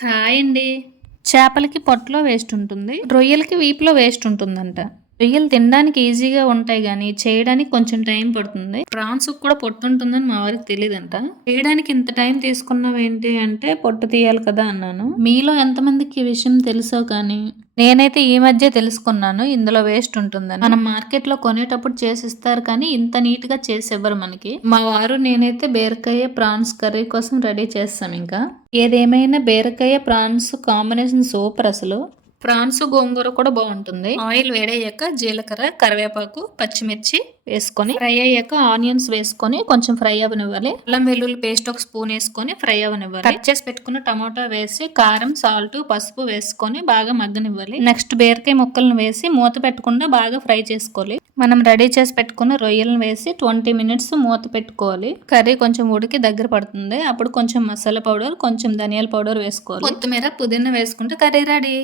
Hi అండి చేపలకి పొట్టలో వేస్ట్ ఉంటుంది. రొయ్యలకి వీపులో వేస్ట్ ఉంటుందంట. రొయ్యలు తినడానికి ఈజీగా ఉంటాయి కానీ చేయడానికి కొంచెం టైం పడుతుంది. ప్రాన్స్ కూడా పొట్టు ఉంటుందని మా వారికి తెలియదంట చేయడానికి ఇంత టైం తీసుకున్నావేంటి అంటే పొట్టు తీయాలి కదా అన్నాను. మీలో ఎంతమందికి ఈ విషయం తెలుసో కానీ నేనైతే ఈ మధ్య తెలుసుకున్నాను. ఇందులో వేస్ట్ ఉంటుందని. మనం మార్కెట్లో కొనేటప్పుడు చేసిస్తారు కానీ ఇంత నీట్గా చేసి ఇవ్వరు మనకి. మా వారు నేనైతే బీరకాయ ప్రాన్స్ కర్రీ కోసం రెడీ చేస్తాం ఇంకా. ఏదేమైనా బీరకాయ ప్రాన్స్ కాంబినేషన్ సూపర్ అసలు. ప్రాన్స్ గోంగూర కూడా బాగుంటుంది. ఆయిల్ వేడయ్యాక జీలకర్ర కరివేపాకు పచ్చిమిర్చి వేసుకొని ఫ్రై అయ్యాక ఆనియన్స్ వేసుకొని కొంచెం ఫ్రై అవ్వనివ్వాలి అల్లం వెల్లుల్లి పేస్ట్ ఒక స్పూన్ వేసుకొని ఫ్రై అవ్వనివ్వాలి కట్ చేసి పెట్టుకున్న టమాటా వేసి కారం సాల్ట్ పసుపు వేసుకొని బాగా మగ్గనివ్వాలి. నెక్స్ట్ బీరకాయ ముక్కలను వేసి మూత పెట్టకుండా బాగా ఫ్రై చేసుకోవాలి. మనం రెడీ చేసి పెట్టుకున్న రొయ్యలను వేసి ట్వంటీ మినిట్స్ మూత పెట్టుకోవాలి. కర్రీ కొంచెం ఉడికి దగ్గర పడుతుంది. అప్పుడు కొంచెం మసాలా పౌడర్ కొంచెం ధనియాల పౌడర్ వేసుకోవాలి. కొత్తిమీర పుదీనా వేసుకుంటే కర్రీ రెడీ.